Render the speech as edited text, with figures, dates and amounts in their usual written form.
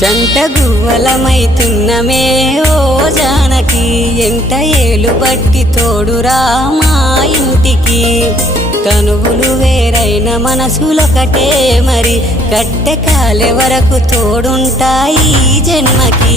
జంట గువ్వలమైతున్నమే ఓ జానకి ఎంట ఏలు బట్టి తోడురా మా ఇంటికి తనువులు వేరైన మనసులొకటే మరి కట్టె కాలే వరకు తోడుంటాయి జన్మకి।